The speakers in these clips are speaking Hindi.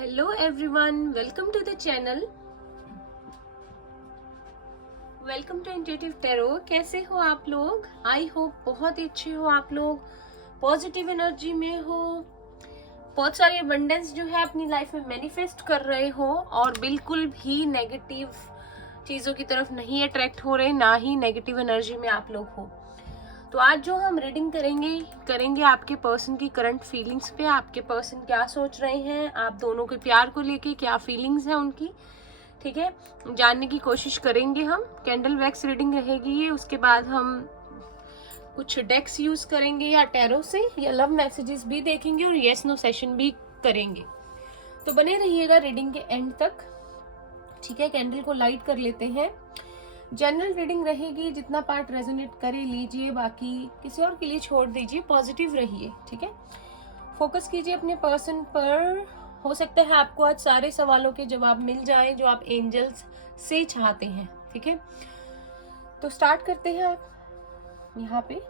Hello everyone, welcome to the channel. Welcome to intuitive tarot. कैसे हो आप लोग? आई होप बहुत ही अच्छे हो आप लोग, पॉजिटिव एनर्जी में हो, बहुत सारी अबंडेंस जो है अपनी लाइफ में मैनिफेस्ट कर रहे हो और बिल्कुल भी नेगेटिव चीज़ों की तरफ नहीं अट्रैक्ट हो रहे, ना ही नेगेटिव एनर्जी में आप लोग हो। तो आज जो हम रीडिंग करेंगे आपके पर्सन की करंट फीलिंग्स पे, आपके पर्सन क्या सोच रहे हैं, आप दोनों के प्यार को लेके क्या फीलिंग्स हैं उनकी, ठीक है, जानने की कोशिश करेंगे हम। कैंडल वैक्स रीडिंग रहेगी ये, उसके बाद हम कुछ डेक्स यूज करेंगे या टैरो से, या लव मैसेजेस भी देखेंगे और येस नो सेशन भी करेंगे। तो बने रहिएगा रीडिंग के एंड तक, ठीक है। कैंडल को लाइट कर लेते हैं। जनरल रीडिंग रहेगी, जितना पार्ट रेजोनेट करे लीजिए, बाकी किसी और के लिए छोड़ दीजिए। पॉजिटिव रहिए, ठीक है। फोकस कीजिए अपने पर्सन पर। हो सकता है आपको आज सारे सवालों के जवाब मिल जाए जो आप एंजल्स से चाहते हैं, ठीक है। तो स्टार्ट करते हैं। आप यहाँ पे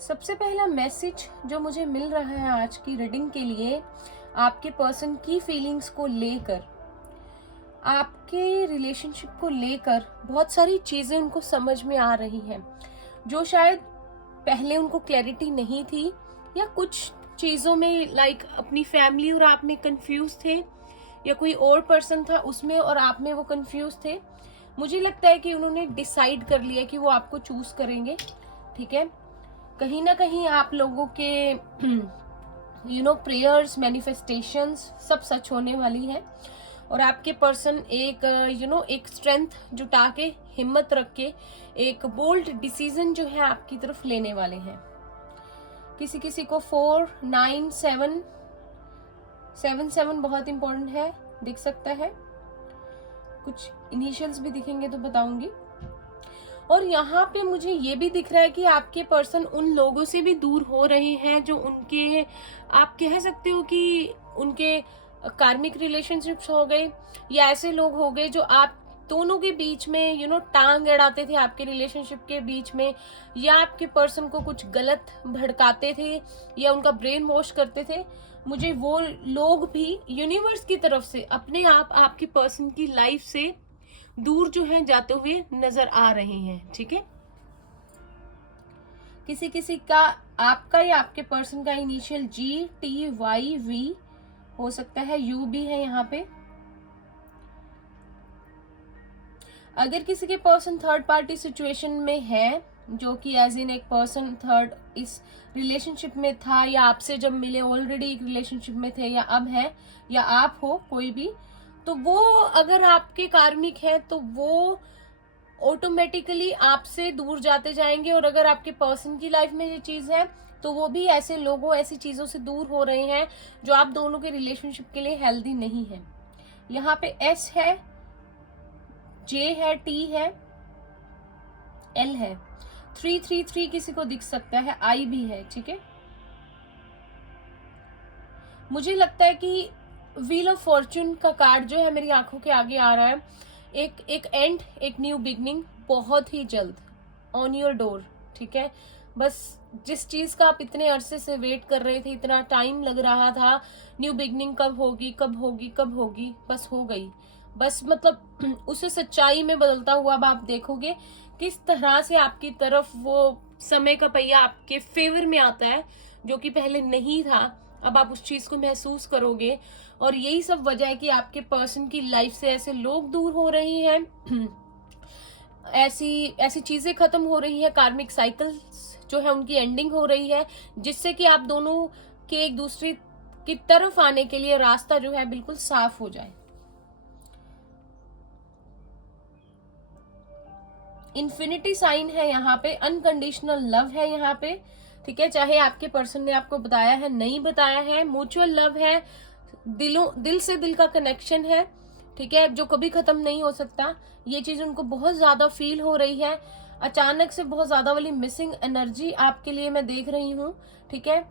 सबसे पहला मैसेज जो मुझे मिल रहा है आज की रीडिंग के लिए, आपके पर्सन की फीलिंग्स को लेकर, आपके रिलेशनशिप को लेकर बहुत सारी चीजें उनको समझ में आ रही हैं जो शायद पहले उनको क्लैरिटी नहीं थी, या कुछ चीजों में लाइक अपनी फैमिली और आप में कंफ्यूज थे, या कोई और पर्सन था उसमें और आप में वो कंफ्यूज थे। मुझे लगता है कि उन्होंने डिसाइड कर लिया कि वो आपको चूज करेंगे, ठीक है। कहीं ना कहीं आप लोगों के प्रेयर्स, मैनिफेस्टेशंस सब सच होने वाली है और आपके पर्सन एक एक स्ट्रेंथ जुटा के, हिम्मत रख के एक बोल्ड डिसीजन जो है आपकी तरफ लेने वाले हैं। किसी किसी को 4, 9, 7 बहुत इंपॉर्टेंट है, दिख सकता है। कुछ इनिशियल्स भी दिखेंगे तो बताऊंगी। और यहाँ पे मुझे ये भी दिख रहा है कि आपके पर्सन उन लोगों से भी दूर हो रहे हैं जो उनके, आप कह सकते हो कि उनके कार्मिक रिलेशनशिप्स हो गए, या ऐसे लोग हो गए जो आप दोनों के बीच में टांग अड़ाते थे आपके रिलेशनशिप के बीच में, या आपके पर्सन को कुछ गलत भड़काते थे या उनका ब्रेन वॉश करते थे। मुझे वो लोग भी यूनिवर्स की तरफ से अपने आप आपके पर्सन की लाइफ से दूर जो है जाते हुए नजर आ रहे हैं, ठीक है। किसी किसी का, आपका या आपके पर्सन का इनिशियल GTYV हो सकता है, U भी है यहाँ पे। अगर किसी के पर्सन थर्ड पार्टी सिचुएशन में है, जो कि एज इन एक पर्सन थर्ड इस रिलेशनशिप में था, या आपसे जब मिले ऑलरेडी एक रिलेशनशिप में थे, या अब है, या आप हो कोई भी, तो वो अगर आपके कार्मिक है तो वो ऑटोमेटिकली आपसे दूर जाते जाएंगे। और अगर आपके पर्सन की लाइफ में ये चीज है तो वो भी ऐसे लोगों, ऐसी चीजों से दूर हो रहे हैं जो आप दोनों के रिलेशनशिप के लिए हेल्दी नहीं है। यहाँ पे S है, J है, T है, L है, 333 किसी को दिख सकता है, I भी है, ठीक है। मुझे लगता है कि व्हील ऑफ फॉर्च्यून का कार्ड जो है मेरी आंखों के आगे आ रहा है। एक एंड, एक न्यू बिगनिंग बहुत ही जल्द ऑन योर डोर, ठीक है। बस जिस चीज का आप इतने अरसे से वेट कर रहे थे, इतना टाइम लग रहा था, न्यू बिगनिंग कब होगी कब होगी कब होगी, बस हो गई। बस मतलब उसे सच्चाई में बदलता हुआ अब आप देखोगे किस तरह से आपकी तरफ वो समय का पहिया आपके फेवर में आता है, जो कि पहले नहीं था। अब आप उस चीज को महसूस करोगे और यही सब वजह है कि आपके पर्सन की लाइफ से ऐसे लोग दूर हो रहे हैं, ऐसी चीजें खत्म हो रही है, कार्मिक साइकिल्स जो है उनकी एंडिंग हो रही है, जिससे कि आप दोनों के एक दूसरे की तरफ आने के लिए रास्ता जो है बिल्कुल साफ हो जाए। इन्फिनिटी साइन है यहाँ पे, अनकंडीशनल लव है यहाँ पे, ठीक है। चाहे आपके पर्सन ने आपको बताया है, नहीं बताया है, म्यूचुअल लव है, दिल से दिल का कनेक्शन है, ठीक है, जो कभी खत्म नहीं हो सकता। ये चीज उनको बहुत ज्यादा फील हो रही है। अचानक से बहुत ज्यादा वाली मिसिंग एनर्जी आपके लिए मैं देख रही हूँ, ठीक है।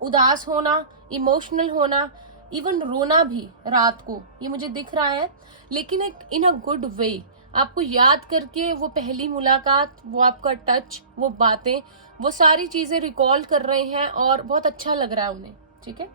उदास होना, इमोशनल होना, इवन रोना भी रात को, ये मुझे दिख रहा है, लेकिन एक इन अ गुड वे। आपको याद करके वो पहली मुलाकात, वो आपका टच, वो बातें, वो सारी चीजें रिकॉल कर रहे हैं और बहुत अच्छा लग रहा है उन्हें, ठीक है।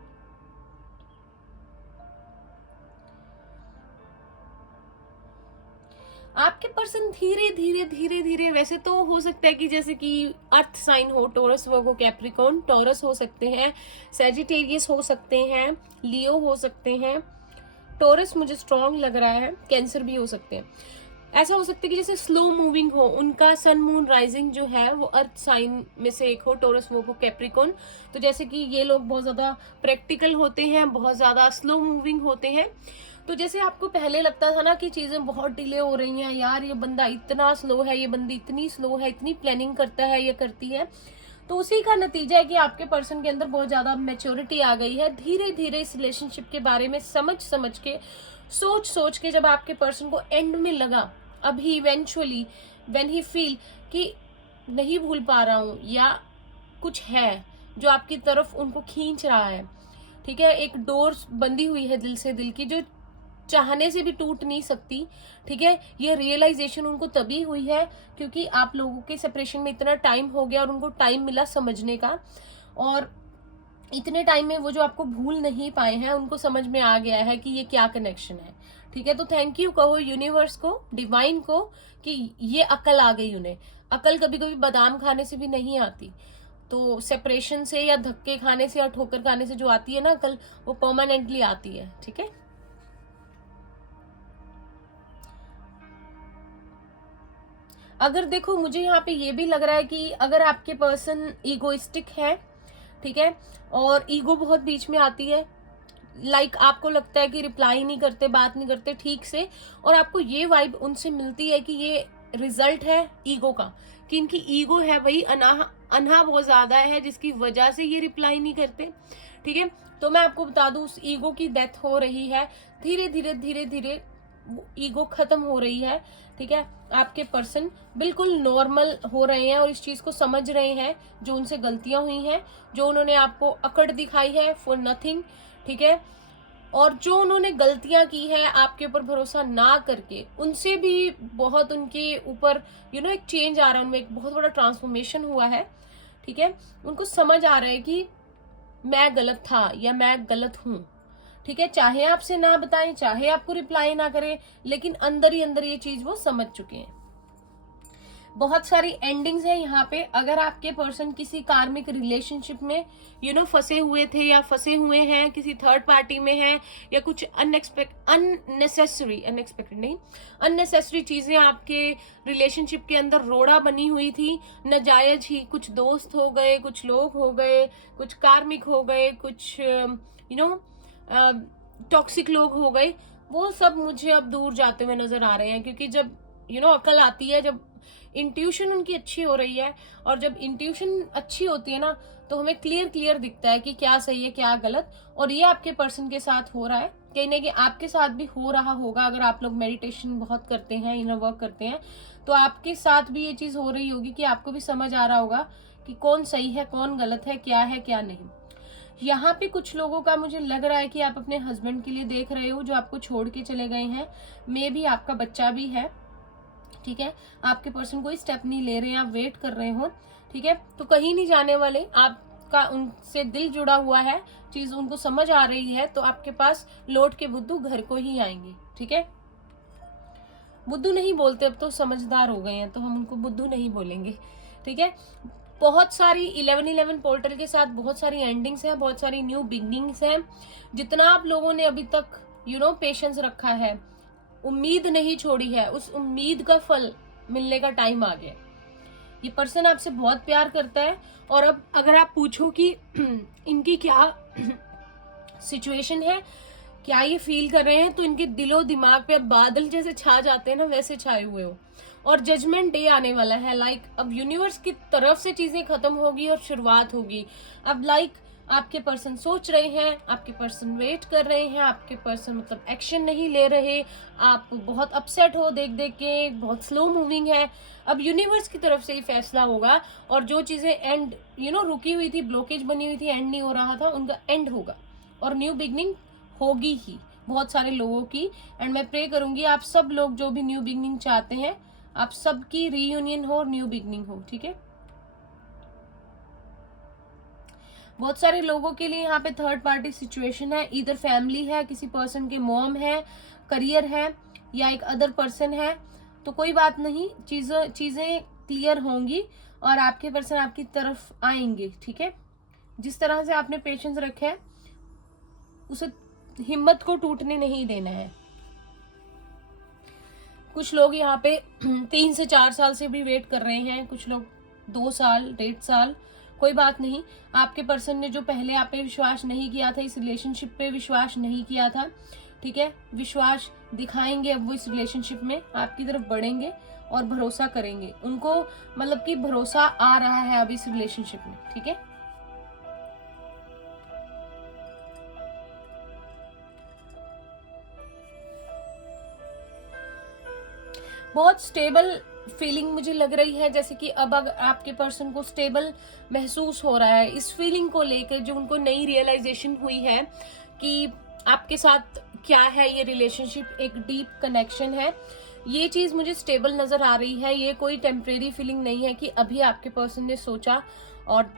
आपके पर्सन धीरे धीरे धीरे धीरे, वैसे तो हो सकता है कि जैसे कि अर्थ साइन हो, टॉरस, वर्गो, कैप्रिकॉर्न, टॉरस हो सकते हैं, सैजिटेरियस हो सकते हैं, लियो हो सकते हैं, टॉरस मुझे स्ट्रॉन्ग लग रहा है, कैंसर भी हो सकते हैं। ऐसा हो सकता है कि जैसे स्लो मूविंग हो, उनका सन मून राइजिंग जो है वो अर्थ साइन में से एक हो, टॉरस, वर्गो, कैप्रिकॉर्न। तो जैसे कि ये लोग बहुत ज्यादा प्रैक्टिकल होते हैं, बहुत ज्यादा स्लो मूविंग होते हैं। तो जैसे आपको पहले लगता था ना कि चीजें बहुत डिले हो रही हैं, यार ये बंदा इतना स्लो है, ये बंदी इतनी स्लो है, इतनी प्लानिंग करता है, ये करती है, तो उसी का नतीजा है कि आपके पर्सन के अंदर बहुत ज्यादा मैच्योरिटी आ गई है। धीरे धीरे इस रिलेशनशिप के बारे में समझ समझ के, सोच सोच के, जब आपके पर्सन को एंड में लगा, अभी इवेंचुअली व्हेन ही फील कि नहीं भूल पा रहा हूं, या कुछ है जो आपकी तरफ उनको खींच रहा है, ठीक है, एक डोर बंधी हुई है दिल से दिल की, जो चाहने से भी टूट नहीं सकती, ठीक है। ये रियलाइजेशन उनको तभी हुई है क्योंकि आप लोगों के सेपरेशन में इतना टाइम हो गया और उनको टाइम मिला समझने का, और इतने टाइम में वो जो आपको भूल नहीं पाए हैं उनको समझ में आ गया है कि ये क्या कनेक्शन है, ठीक है। तो थैंक यू कहो यूनिवर्स को, डिवाइन को, कि ये अकल आ गई उन्हें। अकल कभी कभी बादाम खाने से भी नहीं आती, तो सेपरेशन से या धक्के खाने से या ठोकर खाने से जो आती है ना अकल, वो परमानेंटली आती है, ठीक है। अगर देखो, मुझे यहाँ पे ये भी लग रहा है कि अगर आपके पर्सन ईगोइस्टिक है, ठीक है, और ईगो बहुत बीच में आती है, लाइक आपको लगता है कि रिप्लाई नहीं करते, बात नहीं करते ठीक से, और आपको ये वाइब उनसे मिलती है कि ये रिजल्ट है ईगो का, कि इनकी ईगो है भाई अनहा बहुत ज्यादा है, जिसकी वजह से ये रिप्लाई नहीं करते, ठीक है। तो मैं आपको बता दूं, उस ईगो की डेथ हो रही है, धीरे धीरे धीरे धीरे ईगो खत्म हो रही है, ठीक है। आपके पर्सन बिल्कुल नॉर्मल हो रहे हैं और इस चीज को समझ रहे हैं जो उनसे गलतियां हुई हैं, जो उन्होंने आपको अकड़ दिखाई है फॉर नथिंग, ठीक है, और जो उन्होंने गलतियां की है आपके ऊपर भरोसा ना करके, उनसे भी बहुत उनके ऊपर एक चेंज आ रहा है, उनमें एक बहुत बड़ा ट्रांसफॉर्मेशन हुआ है, ठीक है। उनको समझ आ रहा है कि मैं गलत था या मैं गलत हूं, ठीक है। चाहे आपसे ना बताएं, चाहे आपको रिप्लाई ना करें, लेकिन अंदर ही अंदर ये चीज वो समझ चुके हैं। बहुत सारी एंडिंग्स है यहाँ पे। अगर आपके पर्सन किसी कार्मिक रिलेशनशिप में फंसे हुए थे या फंसे हुए हैं, किसी थर्ड पार्टी में हैं, या कुछ अननेसेसरी चीजें आपके रिलेशनशिप के अंदर रोड़ा बनी हुई थी, नाजायज ही, कुछ दोस्त हो गए, कुछ लोग हो गए, कुछ कार्मिक हो गए, कुछ टॉक्सिक लोग हो गए, वो सब मुझे अब दूर जाते हुए नजर आ रहे हैं। क्योंकि जब अकल आती है, जब इंट्यूशन उनकी अच्छी हो रही है, और जब इंट्यूशन अच्छी होती है ना, तो हमें क्लियर दिखता है कि क्या सही है क्या गलत। और ये आपके पर्सन के साथ हो रहा है, कहीं ना कहीं आपके साथ भी हो रहा होगा। अगर आप लोग मेडिटेशन बहुत करते हैं, इनर वर्क करते हैं, तो आपके साथ भी ये चीज हो रही होगी कि आपको भी समझ आ रहा होगा कि कौन सही है कौन गलत है क्या नहीं। यहाँ पे कुछ लोगों का मुझे लग रहा है कि आप अपने हस्बैंड के लिए देख रहे हो, जो आपको छोड़ के चले गए हैं। मे भी आपका बच्चा भी है, ठीक है। आपके पर्सन कोई स्टेप नहीं ले रहे हैं, आप वेट कर रहे हो, ठीक है। तो कहीं नहीं जाने वाले, आपका उनसे दिल जुड़ा हुआ है, चीज उनको समझ आ रही है, तो आपके पास लौट के बुद्धू घर को ही आएंगे, ठीक है। बुद्धू नहीं बोलते, अब तो समझदार हो गए हैं, तो हम उनको बुद्धू नहीं बोलेंगे, ठीक है। बहुत सारी 1111 पोर्टल के साथ बहुत सारी एंडिंग्स हैं, बहुत सारी न्यू बिगनिंग्स हैं। जितना आप लोगों ने अभी तक पेशेंस रखा है, उम्मीद नहीं छोड़ी है, उस उम्मीद का फल मिलने का टाइम आ गया। ये पर्सन आपसे बहुत प्यार करता है, और अब अगर आप पूछो कि इनकी क्या सिचुएशन है, क्या ये फील कर रहे हैं, तो इनके दिलो दिमाग पे अब बादल जैसे छा जाते हैं ना, वैसे छाए हुए हो। और जजमेंट डे आने वाला है, लाइक अब यूनिवर्स की तरफ से चीजें खत्म होगी और शुरुआत होगी। अब लाइक आपके पर्सन सोच रहे हैं, आपके पर्सन वेट कर रहे हैं, आपके पर्सन मतलब एक्शन नहीं ले रहे, आप बहुत अपसेट हो देख देख के, बहुत स्लो मूविंग है। अब यूनिवर्स की तरफ से ही फैसला होगा, और जो चीजें एंड रुकी हुई थी, ब्लॉकेज बनी हुई थी, एंड नहीं हो रहा था, उनका एंड होगा और न्यू बिगनिंग होगी ही बहुत सारे लोगों की। एंड मैं प्रे करूंगी आप सब लोग जो भी न्यू बिगनिंग चाहते हैं, आप सबकी रीयूनियन हो और न्यू बिगनिंग हो, ठीक है। बहुत सारे लोगों के लिए यहाँ पे थर्ड पार्टी सिचुएशन है, इधर फैमिली है, किसी पर्सन के मॉम है, करियर है, या एक अदर पर्सन है, तो कोई बात नहीं, चीजें क्लियर होंगी और आपके पर्सन आपकी तरफ आएंगे। ठीक है, जिस तरह से आपने पेशेंस रखा है उसे हिम्मत को टूटने नहीं देना है। कुछ लोग यहाँ पे 3 से 4 साल से भी वेट कर रहे हैं, कुछ लोग 2 साल 1.5 साल। कोई बात नहीं, आपके पर्सन ने जो पहले आप पे विश्वास नहीं किया था, इस रिलेशनशिप पे विश्वास नहीं किया था, ठीक है, विश्वास दिखाएंगे। अब वो इस रिलेशनशिप में आपकी तरफ बढ़ेंगे और भरोसा करेंगे। उनको मतलब कि भरोसा आ रहा है अब इस रिलेशनशिप में। ठीक है, बहुत स्टेबल फीलिंग मुझे लग रही है, जैसे कि अब अगर आपके पर्सन को स्टेबल महसूस हो रहा है इस फीलिंग को लेकर, जो उनको नई रियलाइजेशन हुई है कि आपके साथ क्या है ये रिलेशनशिप, एक डीप कनेक्शन है। ये चीज मुझे स्टेबल नजर आ रही है। ये कोई टेम्परेरी फीलिंग नहीं है कि अभी आपके पर्सन ने सोचा और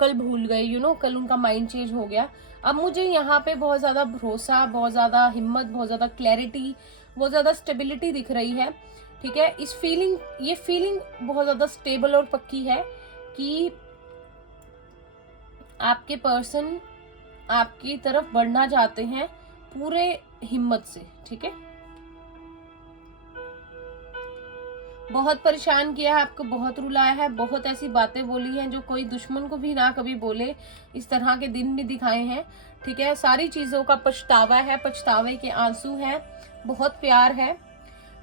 कल भूल गए, कल उनका माइंड चेंज हो गया। अब मुझे यहाँ पे बहुत ज्यादा भरोसा, बहुत ज्यादा हिम्मत, बहुत ज्यादा क्लैरिटी, बहुत ज्यादा स्टेबिलिटी दिख रही है। ठीक है, ये फीलिंग बहुत ज्यादा स्टेबल और पक्की है कि आपके पर्सन आपकी तरफ बढ़ना चाहते हैं पूरे हिम्मत से। ठीक है, बहुत परेशान किया है आपको, बहुत रुलाया है, बहुत ऐसी बातें बोली हैं जो कोई दुश्मन को भी ना कभी बोले, इस तरह के दिन भी दिखाए हैं। ठीक है, सारी चीजों का पछतावा है, पछतावे के आंसू हैं, बहुत प्यार है।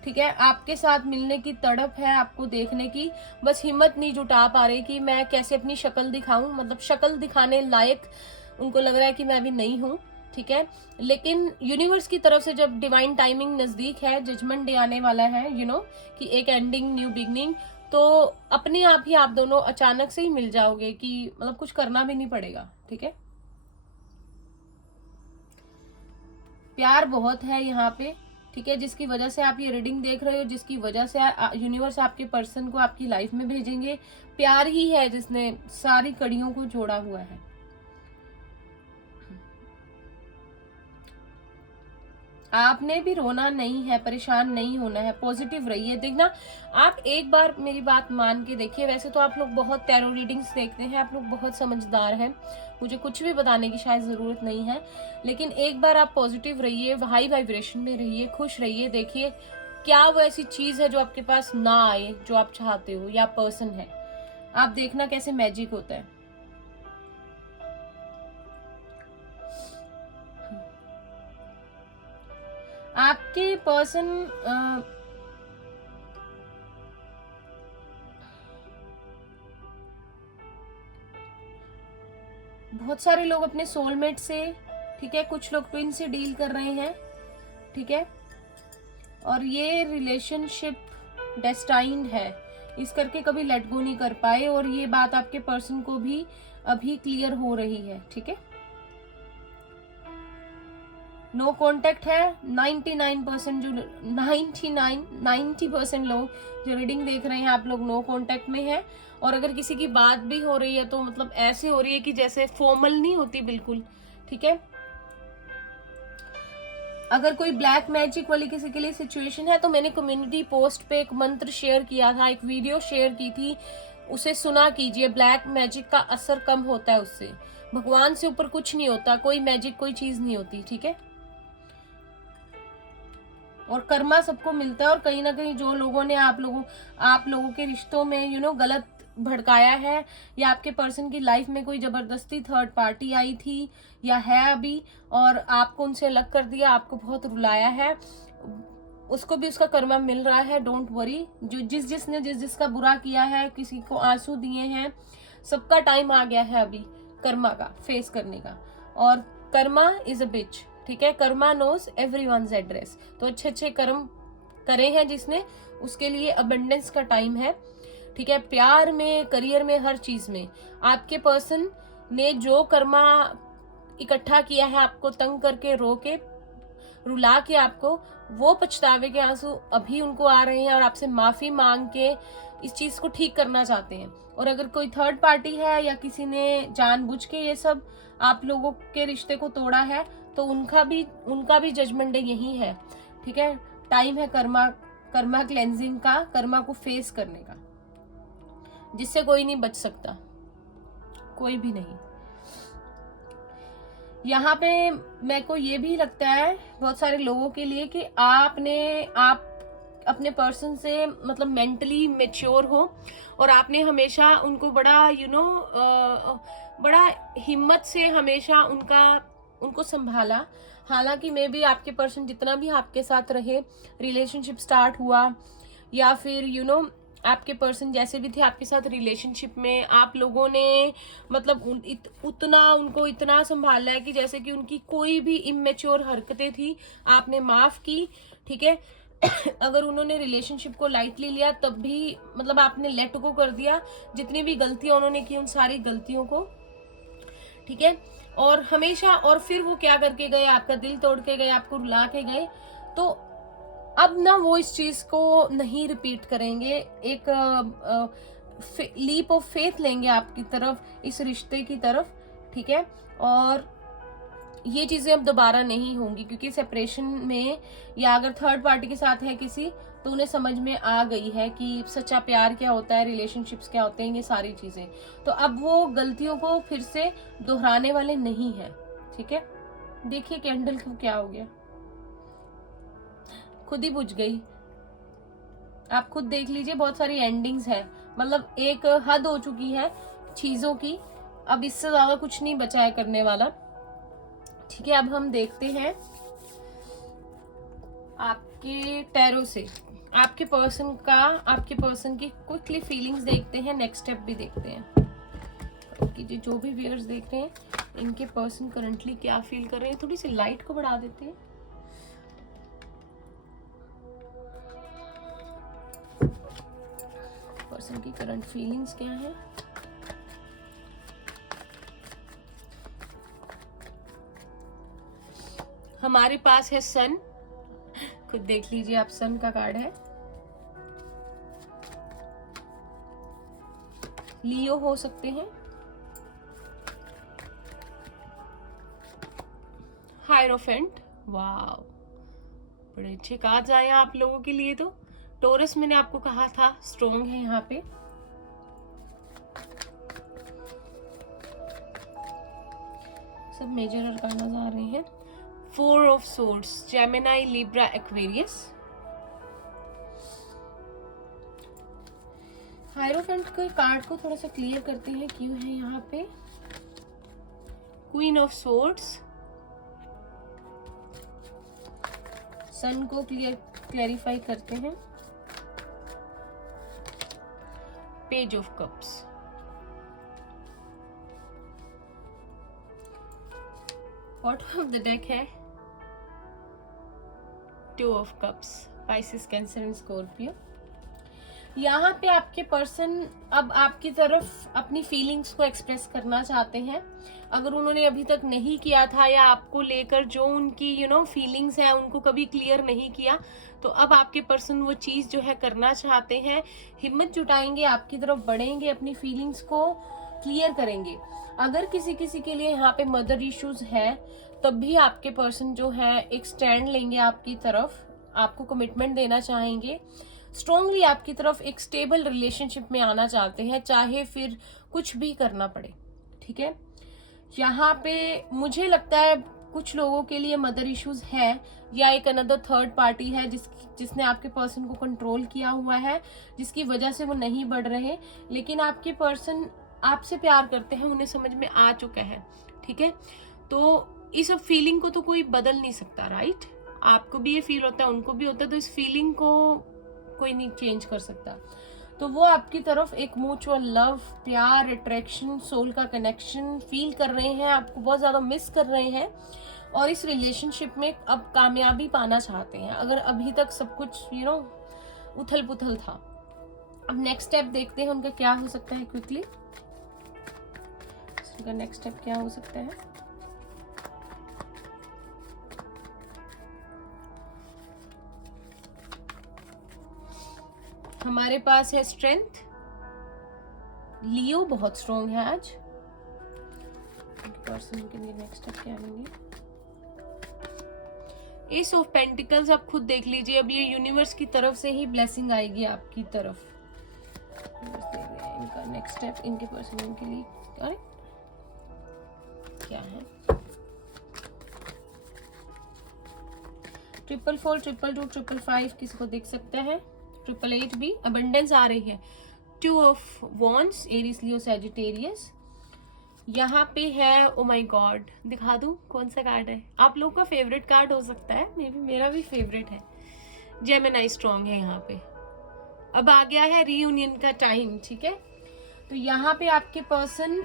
ठीक है, आपके साथ मिलने की तड़प है, आपको देखने की, बस हिम्मत नहीं जुटा पा रही कि मैं कैसे अपनी शक्ल दिखाऊं, मतलब शक्ल दिखाने लायक उनको लग रहा है कि मैं अभी नहीं हूं। ठीक है, लेकिन यूनिवर्स की तरफ से जब डिवाइन टाइमिंग नजदीक है, जजमेंट डे आने वाला है, कि एक एंडिंग न्यू बिगनिंग, तो अपने आप ही आप दोनों अचानक से ही मिल जाओगे, कि मतलब कुछ करना भी नहीं पड़ेगा। ठीक है, प्यार बहुत है यहाँ पे। ठीक है, जिसकी वजह से आप ये रीडिंग देख रहे हो, जिसकी वजह से यूनिवर्स आपके पर्सन को आपकी लाइफ में भेजेंगे, प्यार ही है जिसने सारी कड़ियों को जोड़ा हुआ है। आपने भी रोना नहीं है, परेशान नहीं होना है, पॉजिटिव रहिए। देखना, आप एक बार मेरी बात मान के देखिए। वैसे तो आप लोग बहुत टैरो रीडिंग्स देखते हैं, आप लोग बहुत समझदार हैं, मुझे कुछ भी बताने की शायद जरूरत नहीं है, लेकिन एक बार आप पॉजिटिव रहिए, हाई वाइब्रेशन में रहिए, खुश रहिए। देखिए क्या वो ऐसी चीज है जो आपके पास ना आए, जो आप चाहते हो, या पर्सन है, आप देखना कैसे मैजिक होता है। आपके पर्सन बहुत सारे लोग अपने सोलमेट से, ठीक है, कुछ लोग ट्विन से डील कर रहे हैं। ठीक है, और ये रिलेशनशिप डेस्टाइन्ड है, इस करके कभी लेट गो नहीं कर पाए, और ये बात आपके पर्सन को भी अभी क्लियर हो रही है। ठीक है, नो कॉन्टेक्ट है। 99% जो 90% लोग जो रीडिंग देख रहे हैं, आप लोग नो कॉन्टेक्ट में है। और अगर किसी की बात भी हो रही है तो मतलब ऐसे हो रही है कि जैसे फॉर्मल नहीं होती बिल्कुल। ठीक है, अगर कोई ब्लैक मैजिक वाली किसी के लिए सिचुएशन है तो मैंने कम्युनिटी पोस्ट पे एक मंत्र शेयर किया था, एक वीडियो शेयर की थी, उसे सुना कीजिए। ब्लैक मैजिक का असर कम होता है उससे, भगवान से ऊपर कुछ नहीं होता, कोई मैजिक कोई चीज नहीं होती। ठीक है, और कर्मा सबको मिलता है, और कहीं ना कहीं जो लोगों ने आप लोगों के रिश्तों में गलत भड़काया है, या आपके पर्सन की लाइफ में कोई जबरदस्ती थर्ड पार्टी आई थी या है अभी, और आपको उनसे अलग कर दिया, आपको बहुत रुलाया है, उसको भी उसका कर्मा मिल रहा है। डोंट वरी, जो जिसने जिसका बुरा किया है, किसी को आंसू दिए हैं, सबका टाइम आ गया है अभी कर्मा का फेस करने का। और कर्मा इज अ बिच। ठीक है, कर्मा नोज एवरीवन्स एड्रेस। तो अच्छे कर्म करे हैं जिसने, उसके लिए अबंडेंस का टाइम है। ठीक है, प्यार में, करियर में, हर चीज में आपके पर्सन ने जो कर्मा इकट्ठा किया है, आपको तंग करके, रो के, रुला के, आपको वो पछतावे के आंसू अभी उनको आ रहे हैं, और आपसे माफी मांग के इस चीज को ठीक करना चाहते हैं। और अगर कोई थर्ड पार्टी है या किसी ने जानबूझ के ये सब आप लोगों के रिश्ते को तोड़ा है, तो उनका भी जजमेंट डे यही है। ठीक है, टाइम है कर्मा कर्मा क्लेंजिंग का, कर्मा को फेस करने का, जिससे कोई नहीं बच सकता, कोई भी नहीं। यहाँ पे मेरे को ये भी लगता है बहुत सारे लोगों के लिए कि आप अपने पर्सन से मतलब मेंटली मेच्योर हो और आपने हमेशा उनको बड़ा बड़ा हिम्मत से हमेशा उनको संभाला। हालांकि मे भी आपके पर्सन जितना भी आपके साथ रहे, रिलेशनशिप स्टार्ट हुआ या फिर आपके पर्सन जैसे भी थे आपके साथ रिलेशनशिप में, आप लोगों ने मतलब उनको इतना संभाला है कि जैसे कि उनकी कोई भी इमेच्योर हरकतें थी आपने माफ की, ठीक है। अगर उन्होंने रिलेशनशिप को लाइटली लिया तब भी मतलब आपने लेट गो कर दिया, जितनी भी गलतियां उन्होंने की उन सारी गलतियों को, ठीक है। और हमेशा, और फिर वो क्या करके गए, आपका दिल तोड़ के गए, आपको रुला के गए। तो अब ना वो इस चीज को नहीं रिपीट करेंगे, एक लीप ऑफ फेथ लेंगे आपकी तरफ, इस रिश्ते की तरफ, ठीक है। और ये चीजें अब दोबारा नहीं होंगी, क्योंकि सेपरेशन में या अगर थर्ड पार्टी के साथ है किसी, तो उन्हें समझ में आ गई है कि सच्चा प्यार क्या होता है, रिलेशनशिप्स क्या होते हैं, ये सारी चीजें। तो अब वो गलतियों को फिर से दोहराने वाले नहीं है, ठीक है। देखिए कैंडल को क्या हो गया, खुद ही बुझ गई। आप खुद देख लीजिए, बहुत सारी एंडिंग्स है, मतलब एक हद हो चुकी है चीजों की, अब इससे ज्यादा कुछ नहीं बचा है करने वाला, ठीक है। अब हम देखते हैं आपके टैरो से आपके पर्सन की क्विकली फीलिंग्स देखते हैं, नेक्स्ट स्टेप भी देखते हैं कि जो भी व्यूअर्स देख रहे हैं इनके पर्सन करंटली क्या फील कर रहे हैं। थोड़ी सी लाइट को बढ़ा देते हैं। पर्सन की करंट फीलिंग्स क्या है। हमारे पास है सन, खुद देख लीजिए आप, सन का कार्ड है। लियो हो सकते हैं, हायरोफेंट, वाव बड़े अच्छे कार्ड्स आए आप लोगों के लिए। तो टोरस मैंने आपको कहा था स्ट्रॉन्ग है यहाँ पे। सब मेजर अरकानास आ रहे हैं। 4 of swords, Gemini, Libra, Aquarius. Hierophant के कार्ड को थोड़ा सा क्लियर करते हैं क्यों है यहाँ पे। क्वीन ऑफ सोर्ड्स, सन को क्लैरिफाई करते हैं। Page of cups, bottom of the deck है 2 of cups, Pisces, cancer and Scorpio. यहाँ पे आपके पर्सन अब आपकी तरफ अपनी फीलिंग्स को एक्सप्रेस करना चाहते हैं। अगर उन्होंने अभी तक नहीं किया था या आपको लेकर जो उनकी फीलिंग्स है उनको कभी क्लियर नहीं किया, तो अब आपके पर्सन वो चीज जो है करना चाहते हैं। हिम्मत जुटाएंगे, आपकी तरफ बढ़ेंगे, अपनी फीलिंग्स को क्लियर करेंगे। अगर किसी के लिए यहाँ पे मदर इश्यूज है तब भी आपके पर्सन जो है एक स्टैंड लेंगे आपकी तरफ, आपको कमिटमेंट देना चाहेंगे, स्ट्रांगली आपकी तरफ एक स्टेबल रिलेशनशिप में आना चाहते हैं, चाहे फिर कुछ भी करना पड़े, ठीक है। यहाँ पे मुझे लगता है कुछ लोगों के लिए मदर इश्यूज है या एक अनदर थर्ड पार्टी है जिसने आपके पर्सन को कंट्रोल किया हुआ है, जिसकी वजह से वो नहीं बढ़ रहे। लेकिन आपके पर्सन आपसे प्यार करते हैं, उन्हें समझ में आ चुका है, ठीक है। तो इस फीलिंग को तो कोई बदल नहीं सकता, राइट। आपको भी ये फील होता है, उनको भी होता है, तो इस फीलिंग को कोई नहीं चेंज कर सकता। तो वो आपकी तरफ एक म्यूचुअल लव, प्यार, अट्रैक्शन, सोल का कनेक्शन फील कर रहे हैं, आपको बहुत ज्यादा मिस कर रहे हैं और इस रिलेशनशिप में अब कामयाबी पाना चाहते हैं। अगर अभी तक सब कुछ उथल पुथल था। अब नेक्स्ट स्टेप देखते हैं उनका क्या हो सकता है क्विकली। उनका नेक्स्ट स्टेप क्या हो सकता है। हमारे पास है स्ट्रेंथ, लियो बहुत स्ट्रॉन्ग है आज। पर्सन के लिए नेक्स्ट स्टेप क्या लेंगे। एस ऑफ पेंटिकल्स आप खुद देख लीजिए, अब ये यूनिवर्स की तरफ से ही ब्लेसिंग आएगी आपकी तरफ। इनका नेक्स्ट स्टेप इनके पर्सन के लिए अरे क्या है? 444, 222, 555 किसी को देख सकते हैं, 888 भी अबंडेंस आ रही है। 2 of wands, Aries, Leo, Sagittarius. यहाँ पे है, ओ माय गॉड, दिखा दूं कौन सा कार्ड है? आप लोग का फेवरेट कार्ड हो सकता है, मे बी मेरा भी फेवरेट है। जेमिनी स्ट्रॉन्ग है यहाँ पे। अब आ गया है रीयूनियन का टाइम, ठीक है। तो यहाँ पे आपके पर्सन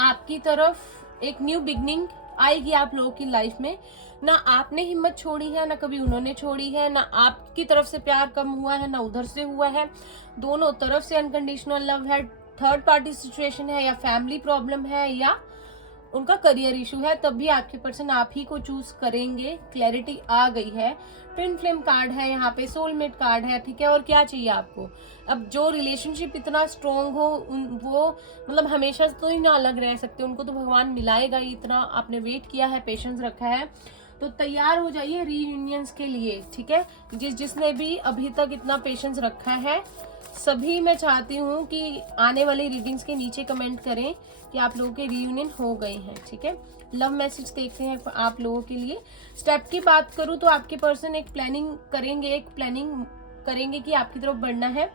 आपकी तरफ एक न्यू बिगनिंग आएगी आप लोगों की लाइफ में। ना आपने हिम्मत छोड़ी है, ना कभी उन्होंने छोड़ी है, ना आपकी तरफ से प्यार कम हुआ है, ना उधर से हुआ है। दोनों तरफ से अनकंडीशनल लव है, थर्ड पार्टी सिचुएशन है, या फैमिली प्रॉब्लम है, या उनका करियर इशू है, तब भी आपके पर्सन आप ही को चूज करेंगे। क्लैरिटी आ गई है। ट्विन फ्लेम कार्ड है यहाँ पे, सोलमेट कार्ड है, ठीक है। और क्या चाहिए आपको? अब जो रिलेशनशिप इतना स्ट्रॉन्ग हो वो मतलब हमेशा तो ही ना अलग रह सकते, उनको तो भगवान मिलाएगा ही। इतना आपने वेट किया है, पेशेंस रखा है, तो तैयार हो जाइए रीयूनियंस के लिए, ठीक है। जिसने भी अभी तक इतना पेशेंस रखा है, सभी मैं चाहती हूँ कि आने वाली रीडिंग्स के नीचे कमेंट करें कि आप लोगों के रीयूनियन हो गए हैं, ठीक है। लव मैसेज देखते हैं आप लोगों के लिए। स्टेप की बात करूँ तो आपके पर्सन एक प्लानिंग करेंगे कि आपकी तरफ बढ़ना है।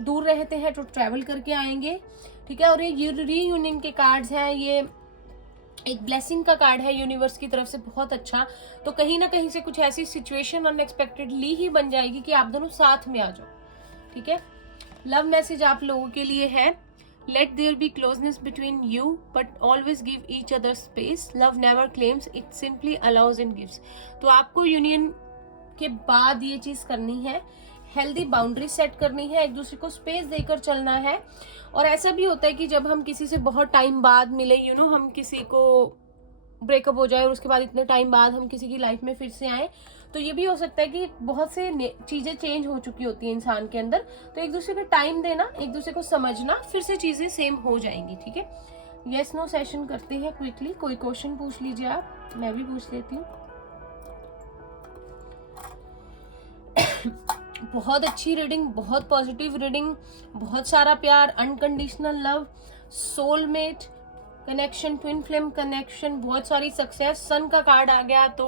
दूर रहते हैं तो ट्रैवल करके आएंगे, ठीक है। और ये रीयूनियन के कार्ड्स हैं, ये एक ब्लेसिंग का कार्ड है यूनिवर्स की तरफ से, बहुत अच्छा। तो कहीं ना कहीं से कुछ ऐसी सिचुएशन अनएक्सपेक्टेडली ही बन जाएगी कि आप दोनों साथ में आ जाओ, ठीक है। लव मैसेज आप लोगों के लिए है, let there be closeness between you but always give each other space, love never claims, it simply allows and gives. तो आपको यूनियन के बाद ये चीज करनी है, हेल्दी बाउंड्री सेट करनी है, एक दूसरे को स्पेस देकर चलना है। और ऐसा भी होता है कि जब हम किसी से बहुत टाइम बाद मिले, हम किसी को ब्रेकअप हो जाए और उसके बाद इतने टाइम बाद हम किसी की लाइफ में फिर से आए, तो ये भी हो सकता है कि बहुत से चीजें चेंज हो चुकी होती है इंसान के अंदर। तो एक दूसरे को टाइम देना, एक दूसरे को समझना, फिर से चीजें सेम हो जाएंगी, ठीक है। यस नो सेशन करते हैं क्विकली। कोई क्वेश्चन पूछ लीजिए आप, मैं भी पूछ लेती हूँ। बहुत अच्छी रीडिंग, बहुत पॉजिटिव रीडिंग, बहुत सारा प्यार, unconditional love, soulmate connection, twin flame connection, बहुत सारी सक्सेस। सन का कार्ड आ गया तो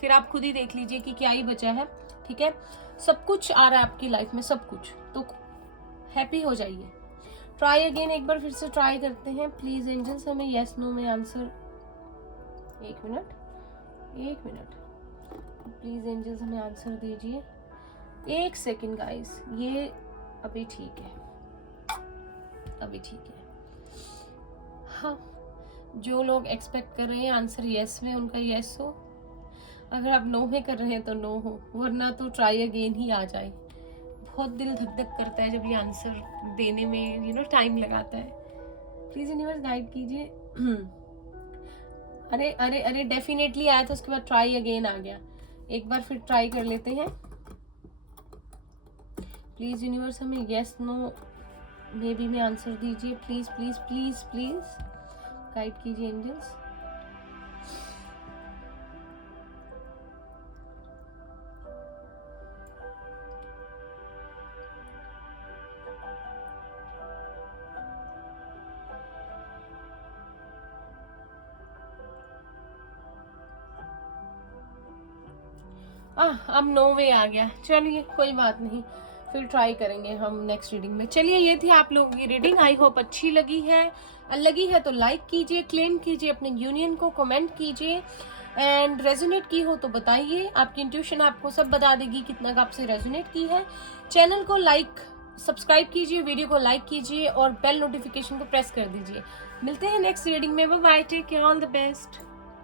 फिर आप खुद ही देख लीजिए कि क्या ही बचा है, ठीक है। सब कुछ आ रहा है आपकी लाइफ में, सब कुछ, तो हैप्पी हो जाइए। ट्राई अगेन, एक बार फिर से ट्राई करते हैं। प्लीज एंजल्स हमें यस नो में आंसर, एक मिनट प्लीज एंजल्स हमें आंसर दीजिए। एक सेकेंड गाइस, ये अभी ठीक है, अभी ठीक है। हाँ, जो लोग एक्सपेक्ट कर रहे हैं आंसर यस में, उनका यस हो। अगर आप नो में कर रहे हैं तो नो हो, वरना तो ट्राई अगेन ही आ जाए। बहुत दिल धक धक करता है जब ये आंसर देने में टाइम लगाता है। प्लीज यूनिवर्स गाइड कीजिए। अरे अरे अरे, डेफिनेटली आया था, उसके बाद ट्राई अगेन आ गया। एक बार फिर ट्राई कर लेते हैं। प्लीज यूनिवर्स हमें यस नो मे बी में आंसर दीजिए। Please please please please guide कीजिए एंजल्स। अब नो वे आ गया, चलिए कोई बात नहीं, फिर ट्राई करेंगे हम नेक्स्ट रीडिंग में। चलिए, ये थी आप लोगों की रीडिंग। आई होप अच्छी लगी है तो लाइक कीजिए, क्लेम कीजिए अपने यूनियन को, कमेंट कीजिए, एंड रेजोनेट की हो तो बताइए। आपकी इंट्यूशन आपको सब बता देगी कितना आपसे रेजोनेट की है। चैनल को सब्सक्राइब कीजिए, वीडियो को लाइक कीजिए और बेल नोटिफिकेशन को प्रेस कर दीजिए। मिलते हैं नेक्स्ट रीडिंग में। Bye bye, take care, all the best.